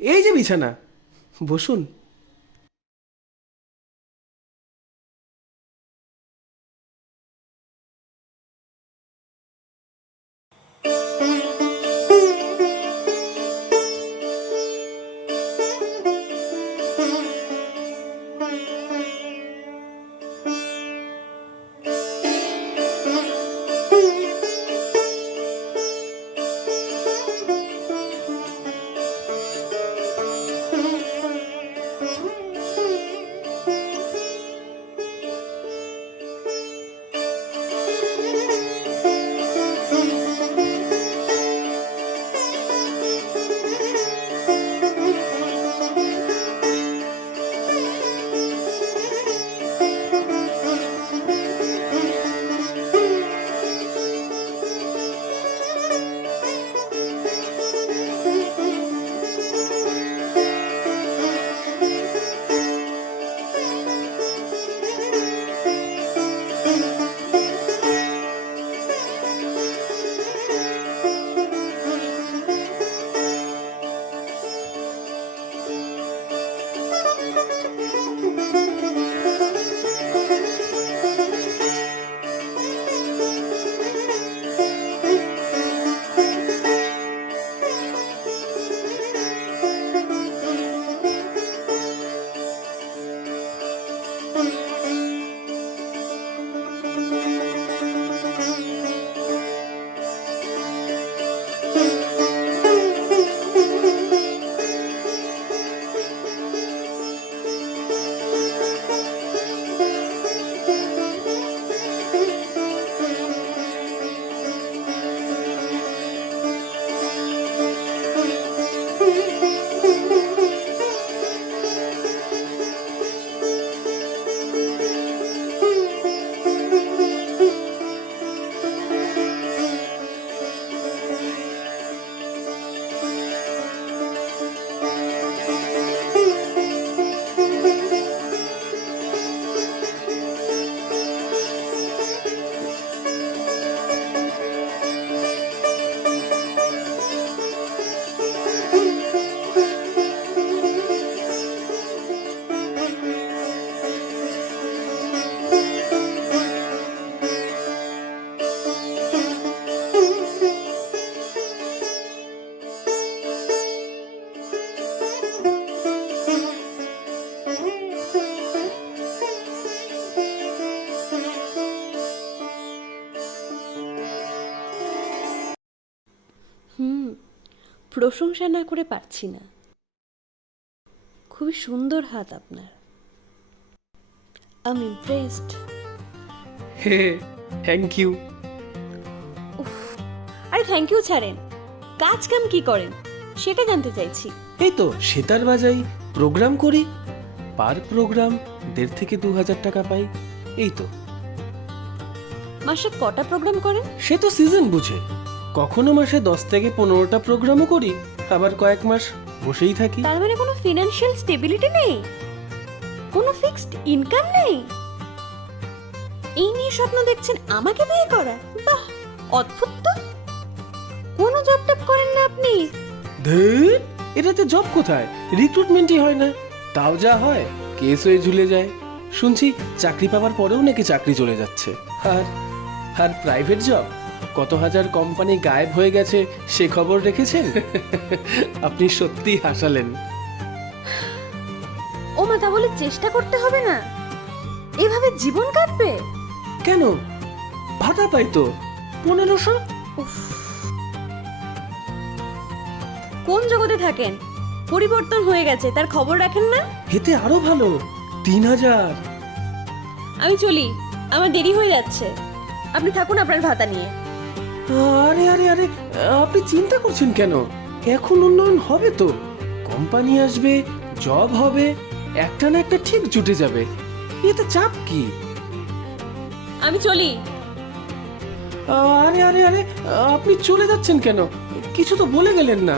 এই যে বিছানা, বসুন। প্রশংসা না করে পারছি না। খুবই সুন্দর হাত আপনার। I am impressed. Hey, thank you. আরে থ্যাংক ইউ ছাড়েন, কাজ কাম কি করেন সেটা জানতে চাইছি। এই তো সেতার বাজাই, প্রোগ্রাম করি। পার প্রোগ্রাম 1,500 থেকে 2,000 টাকা পাই। এই তো। মাসে কটা প্রোগ্রাম করেন? সে তো সিজন বুঝে। কখনো মাসে 10 থেকে 15টা প্রোগ্রামও করি, আবার কয়েক মাস বসেই থাকি। তার মানে কোনো ফিনান্সিয়াল স্টেবিলিটি নেই, কোনো ফিক্সড ইনকাম নেই। এই নিয়ে স্বপ্ন দেখছেন আমাকে বিয়ে করা? বাহ, অদ্ভুত তো। কোনো জব টব করেন না আপনি? ধুর, এটাতে জব কোথায়? রিক্রুটমেন্টই হয় না। তাও যা হয় কেস হয়ে ঝুলে যায়। শুনছি চাকরি পাওয়ার পরেও নাকি চাকরি চলে যাচ্ছে। আর আর প্রাইভেট জব, কত হাজার কোম্পানি গায়েব হয়ে গেছে সে খবর রেখেছেন? আপনি সত্যি হাসালেন। ও মা, তা বলে চেষ্টা করতে হবে না? এভাবে জীবন কাটবে? কেন? ভাতা পাই তো 1500। কোন জগতে থাকেন? পরিবর্তন হয়ে গেছে, তার খবর রাখেন না? এতে আরো ভালো, 3000। আমি চলি, আমার দেরি হয়ে যাচ্ছে। আপনি থাকুন আপনার ভাতা নিয়ে। আরে আরে আরে, আপনি চিন্তা করছেন কেন? এখন উন্নয়ন হবে তো, কোম্পানি আসবে, জব হবে, একটা না একটা ঠিক জুটে যাবে। এতে চাপ কি? আমি চলি। আরে আরে আরে, আপনি চলে যাচ্ছেন কেন? কিছু তো বলে গেলেন না।